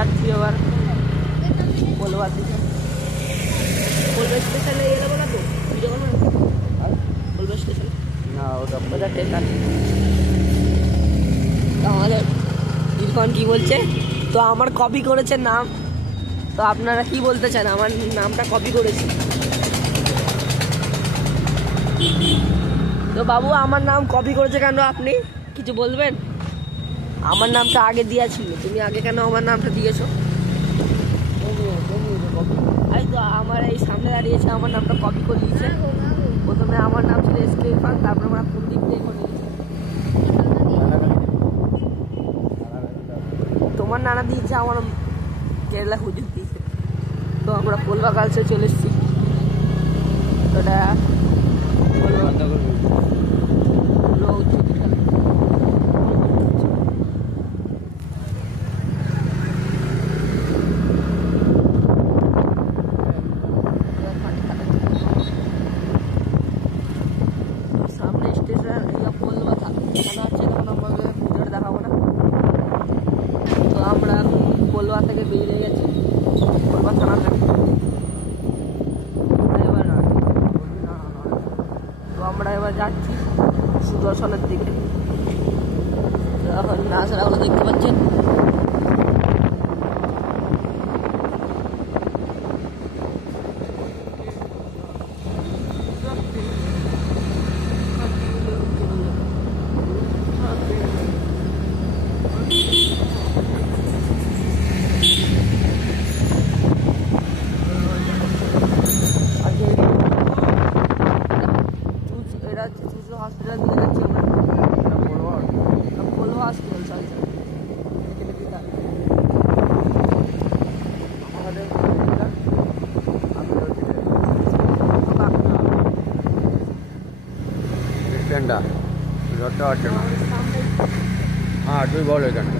যাচ্ছি আবার বলবার দিকে। বলবে স্টেশনে এলে বলা তো ভিডিও করবো বলবে স্টেশনে না ওটা স্টেশন। আমাদের ইরফান কি বলছে তো আমার কপি করেছে নাম, তো আপনারা কি বলতে চান? আমার নামটা কপি করেছি তো বাবু আমার নাম কপি করেছে কেন আপনি কিছু বলবেন? আমার নামটা আগে দেওয়া ছিল, তুমি আগে কেন আমার নামটা দিয়েছো? এই তো আমার এই সামনে দাঁড়িয়েছে আমার নামটা কপি করে দিয়েছে। প্রথমে আমার নাম ছিল এসকে ইরফান, তারপরে আমরা কুলদীপ দিয়ে করে দিয়েছি। তোমার নানা দিয়েছে, আমার কেরালা হুজুর দিয়েছে। তো আমরা পোলবা গার্লসে চলে এসেছি। ওটা সামনে স্টেশন পোলবা থানা আছে, তখন আমাকে পুজোটা দেখাবো না। তো আমরা পোলবা থেকে বেরিয়ে গেছি, পোলবা থানা থেকে। তো আমরা এবার যাচ্ছি সুদর্শনের দিকে। এখন নাচড়াগুলো দেখতে পাচ্ছেন। হসপিটাল দিয়ে যাচ্ছি আমরা, পোলবা হসপিটাল সরি हाँ तुम बोलो एखाने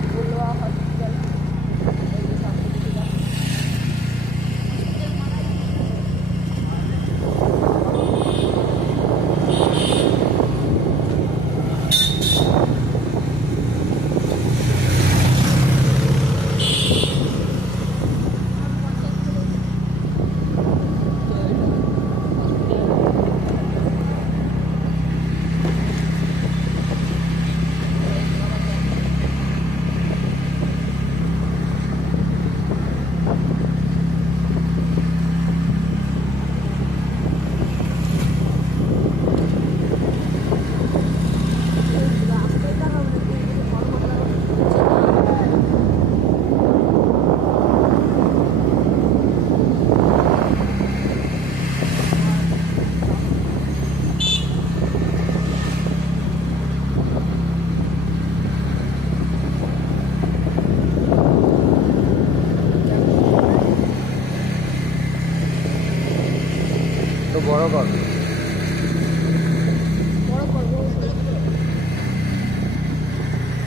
तो बड़ कर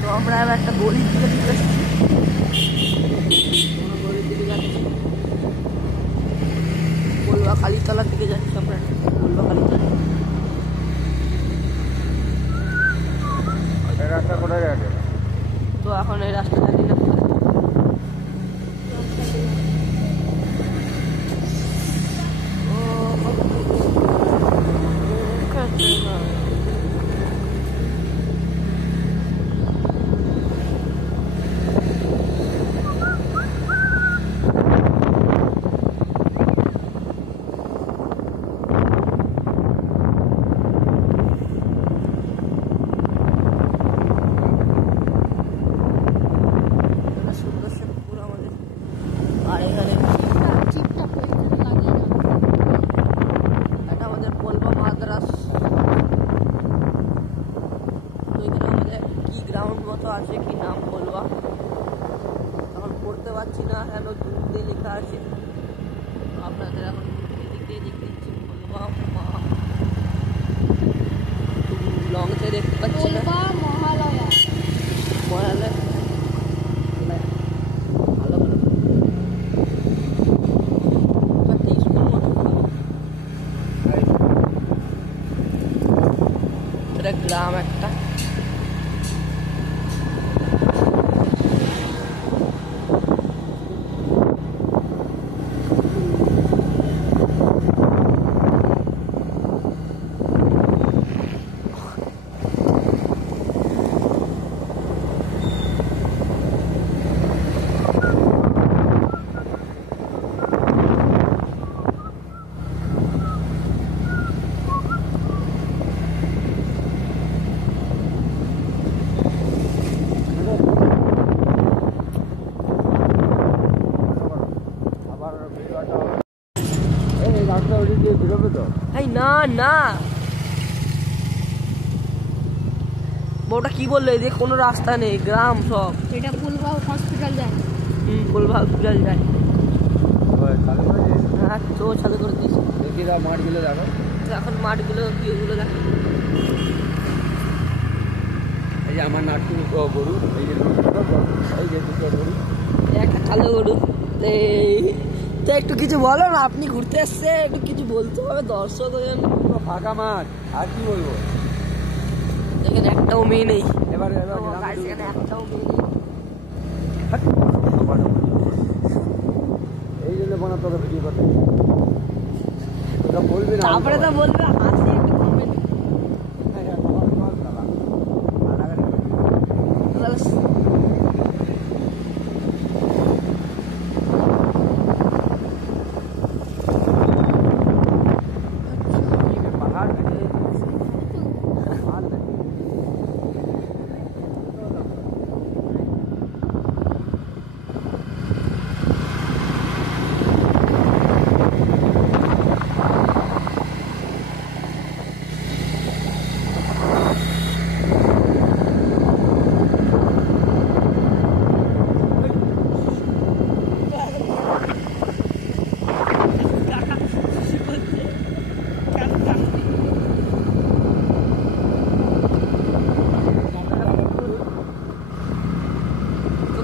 তো আমরা এবার একটা গলির দিকে চলে এসেছি। গলির দিকে যাচ্ছি, পোলবা কালীতলার দিকে যাচ্ছি আমরা, পোলবা কালীতলা। रास्ता कोথায় যাবে? তো এখন এই রাস্তা জানি না কোথায়। আছে কি নাম বলবা এখন পড়তে পারছি না, কেন দূর দিয়ে লেখা আছে। আপনাদের এখন এদিক দিয়ে দেখতে দিচ্ছি বলবা লংতে দেখতে পাচ্ছি না, মহালয়া মহালয়া ভালো ভালো গ্রাম একটা। না না, ওটা কি বললো, এদিকে কোনো রাস্তা নেই, গ্রাম সব। এটা ফুলবাগ হসপিটাল যায়। ফুলবাগ হসপিটাল যায়। চালু হয়েছে? হ্যাঁ, তো চালু করে দিয়েছে। দেখি দাও মাঠগুলো দেখো। তো এখন মাঠগুলো ভিউগুলো দেখো। এই যে আমার নাট্টু গরু, এই যে দুটো গরু, একটা কালো গরু। তো একটু কিছু বলো না, আপনি ঘুরতে এসছে, একটু কিছু বলতে হবে দর্শক। পুরো ফাঁকা মাঠ, আর কি বলবো। এখানে একটাও মেয়ে নেই, এবার এখানে একটাও মেয়ে নেই। এই জন্য বানা তোকে ভিডিও করতে ওটা বলবি না। তারপরে তো বলবে হাসি একটু কমবে না।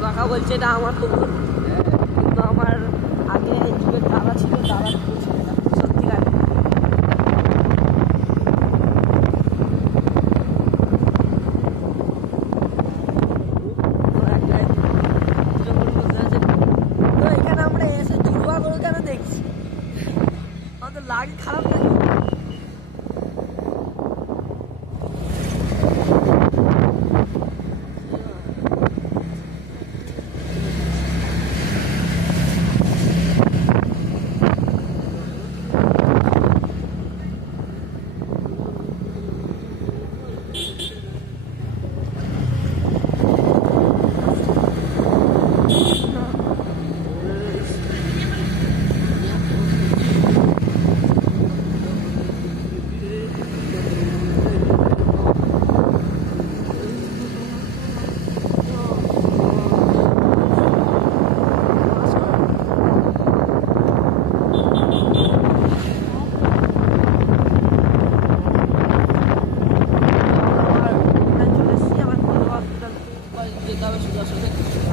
কাকা বলছে এটা আমার কুকুর, কিন্তু আমার আগে যুগের দাদা ছিল, দাদা কুকুর ছিল না সত্যিকার। তো এখানে আমরা এসে জুড়বা গরু কেন দেখছি, আমার তো লাগে খারাপ লাগে।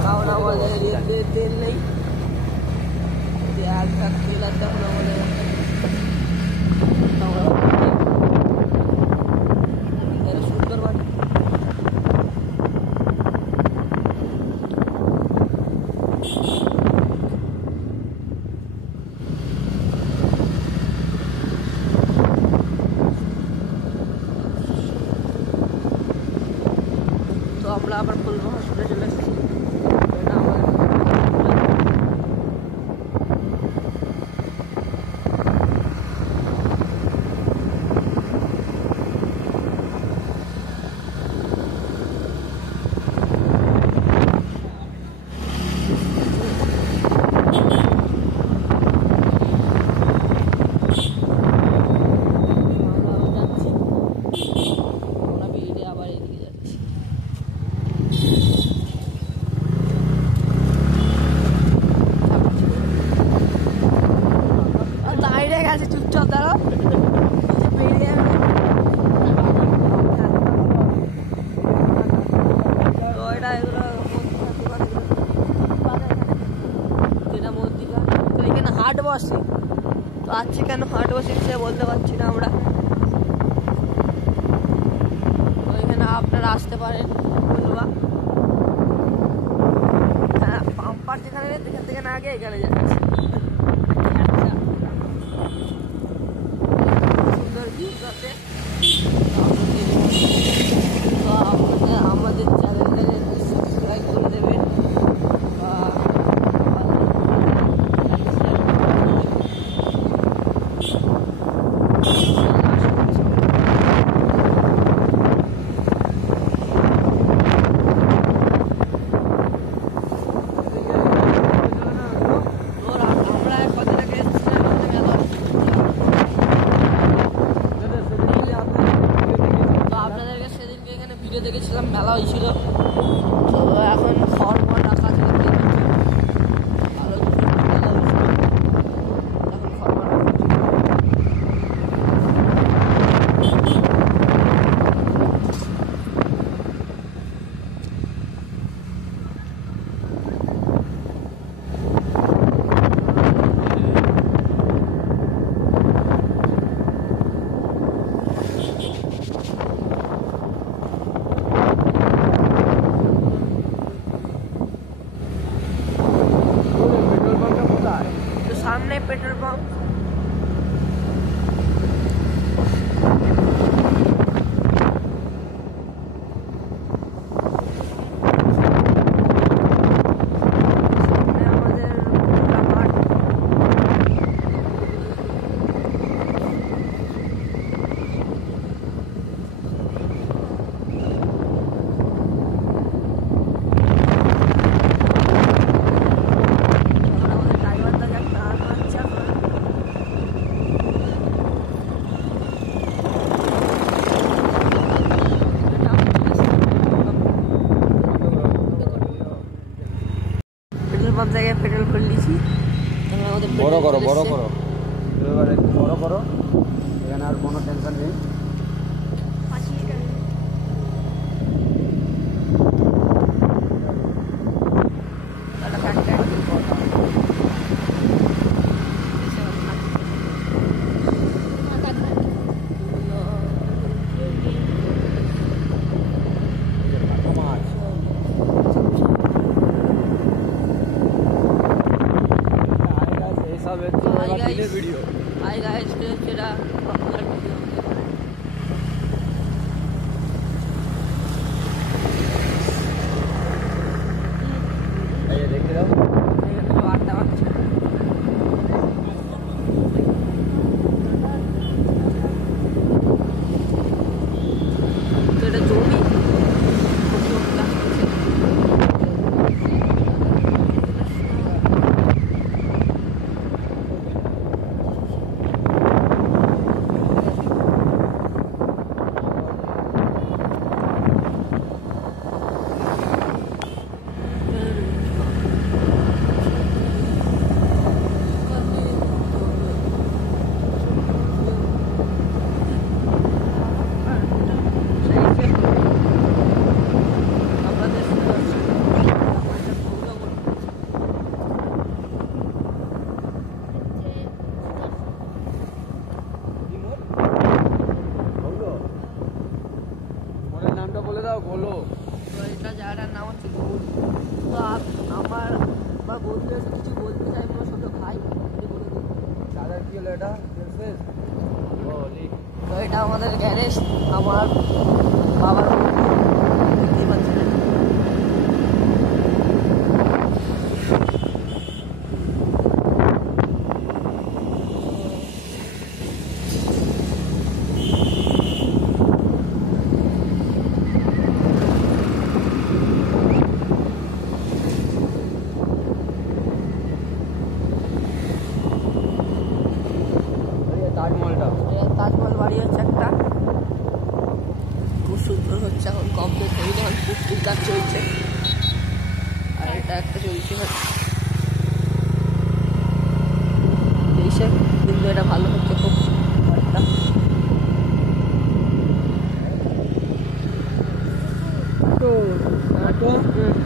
কারণ আমাদের তেল নেই, একটা তেল আছে এখন আমাদের। সুন্দর বাড়ি। তো আমরা আবার ফুলবাগ হসপিটালে চলে এসেছি। এটা আমাদের আমরা বেরিয়ে আবার এদিকে যাচ্ছি। দাঁড়িয়ে গেছে চুপচাপ, দাঁড়াও বেরিয়ে মন্দিরা। তো এখানে হাট বসে, তো আজকে কেন হাট বসে সে বলতে পারছি না আমরা। তো এখানে আপনারা আসতে পারেন ফুলবাগ। হ্যাঁ, পাম্পার যেখানে সেখান থেকে না আগে এখানে যাচ্ছে। সুন্দর ভিউ আছে। তো আমাদের চ্যানেলটাকে সাবস্ক্রাইব করে দেবেন বা আমরা পেট্রোল পাম্প। সব জায়গায় পেট্রোল করে নিয়েছি। বড় করো বড় করো, এবার একটু বড় করো, এখানে আর কোনো টেনশন নেই। ভিডিও হাই গাইস, এটা পপুলার ভিডিও। দেখে দাও, আড্ডা মারছে। তো এটা জমি বলে দাও গোলো। তো এটা জায়গাটার নাম হচ্ছে গোল। তো আমার বা বন্ধুদের কিছু বলতে চাই, তোমার ছোটো ভাই বলে দিই। দাদার কি হলো এটা? তো এটা আমাদের গ্যারেজ, আমার বাবার বুঝতেই পারছেন। তাজমহলটা, তাজমহল বাড়ি হচ্ছে একটা, খুব সুন্দর হচ্ছে, এখন কমপ্লিট হয়ে যখন পুষ্টির কাজ চলছে। আর এটা একটা চলছে এইসব, কিন্তু এটা ভালো হচ্ছে খুব একটা।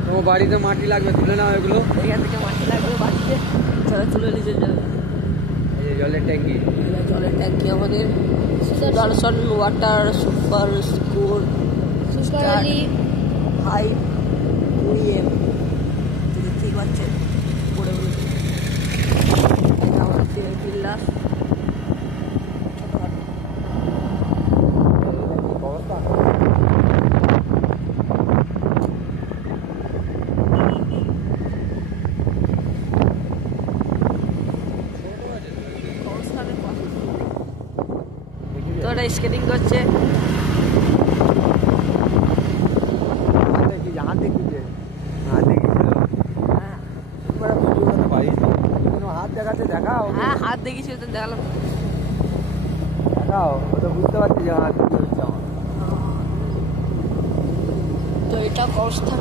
তোমার বাড়িতে মাটি লাগবে, তুলে নাও এগুলো। এখান থেকে মাটি লাগবে বাড়িতে, চলে চলে নিচে যাবে। এই জলের ট্যাঙ্কি, জলের ট্যাঙ্কি আমাদের দর্শন water super score high 20M, দেখতেই পাচ্ছেন পড়ে বলছে। এটা আমাদের বিল্লাস অবস্থা তো এটা স্কেটিং করছে। হাত দেখিয়েছে, হাত দেখিয়েছিল, হাত দেখাচ্ছে, দেখাও হ্যাঁ হাত দেখিয়েছিল, তো দেখালাম। দেখাও, ও তো বুঝতে পারছি যে হাত কি হচ্ছে আমার। তো এটা অবস্থা।